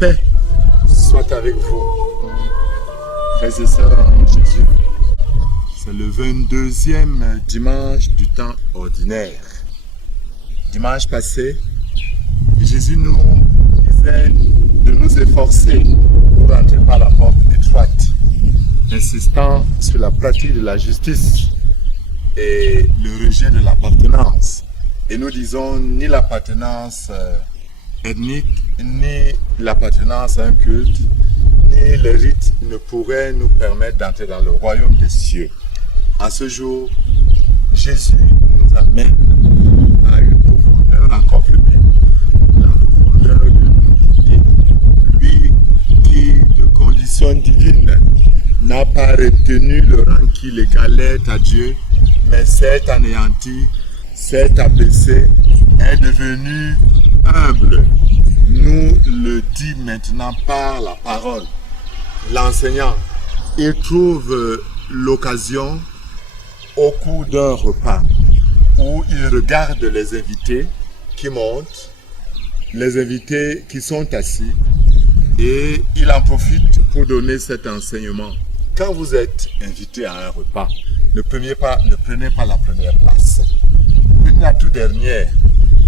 paix soit avec vous. Frères et sœurs en Jésus, c'est le 22e dimanche du temps ordinaire. Dimanche passé, Jésus nous disait de nous efforcer pour entrer par la porte étroite, insistant sur la pratique de la justice et le rejet de l'appartenance. Et nous disons ni l'appartenance ethnique, ni l'appartenance à un culte, ni les rites ne pourraient nous permettre d'entrer dans le royaume des cieux. En ce jour, Jésus nous amène à une profondeur encore plus belle, la profondeur de l'humilité. Lui qui, de condition divine, n'a pas retenu le rang qui l'égalait à Dieu, mais s'est anéanti, s'est abaissé, est devenu humble, nous le dit maintenant par la parole. L'enseignant, il trouve l'occasion au cours d'un repas où il regarde les invités qui montent, les invités qui sont assis, et il en profite pour donner cet enseignement. Quand vous êtes invité à un repas, ne prenez pas la première place. Prenez la toute dernière.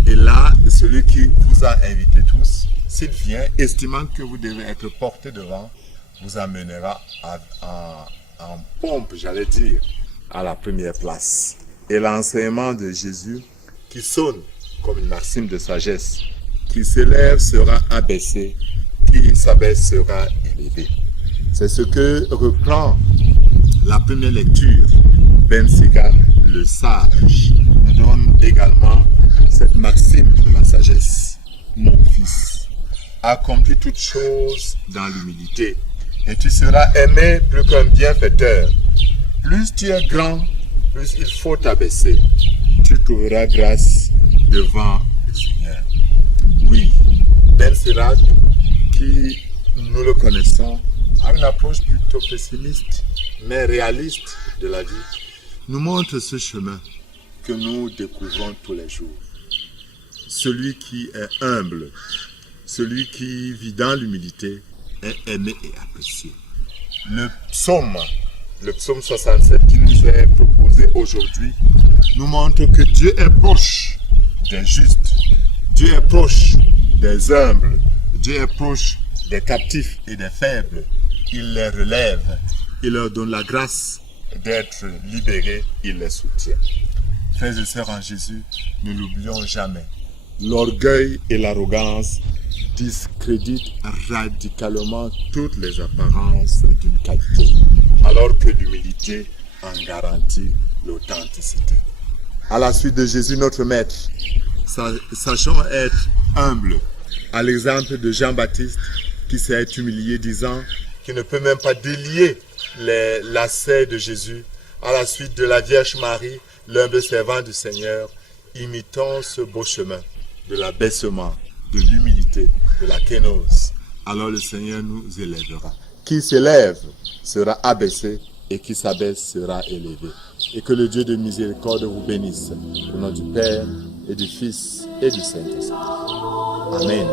Et là, celui qui vous a invité tous, s'il vient, estimant que vous devez être porté devant, vous amènera en pompe, j'allais dire, à la première place. Et l'enseignement de Jésus, qui sonne comme une maxime de sagesse, qui s'élève sera abaissé, qui s'abaisse sera élevé. C'est ce que reprend la première lecture. Ben Siga, le sage, nous donne également cette maxime de la sagesse. Mon fils, accomplis toutes choses dans l'humilité, et tu seras aimé plus qu'un bienfaiteur. Plus tu es grand, plus il faut t'abaisser. Tu trouveras grâce devant le Seigneur. Oui, Ben Sirach, qui nous le connaissons, a une approche plutôt pessimiste, mais réaliste de la vie, nous montre ce chemin que nous découvrons tous les jours. Celui qui est humble, celui qui vit dans l'humilité, est aimé et apprécié. Le psaume 67 qui nous est proposé aujourd'hui nous montre que Dieu est proche des justes, Dieu est proche des humbles, Dieu est proche des captifs et des faibles. Il les relève, il leur donne la grâce d'être libérés, il les soutient. Frères et sœurs en Jésus, ne l'oublions jamais. L'orgueil et l'arrogance discréditent radicalement toutes les apparences d'une qualité, alors que l'humilité en garantit l'authenticité. À la suite de Jésus, notre Maître, sachons être humbles, à l'exemple de Jean-Baptiste qui s'est humilié disant qu'il ne peut même pas délier les lacets de Jésus. À la suite de la Vierge Marie, l'humble servant du Seigneur, imitons ce beau chemin de l'abaissement, de l'humilité, de la kénose. Alors le Seigneur nous élèvera. Qui s'élève sera abaissé et qui s'abaisse sera élevé. Et que le Dieu de miséricorde vous bénisse. Au nom du Père et du Fils et du Saint-Esprit. Amen.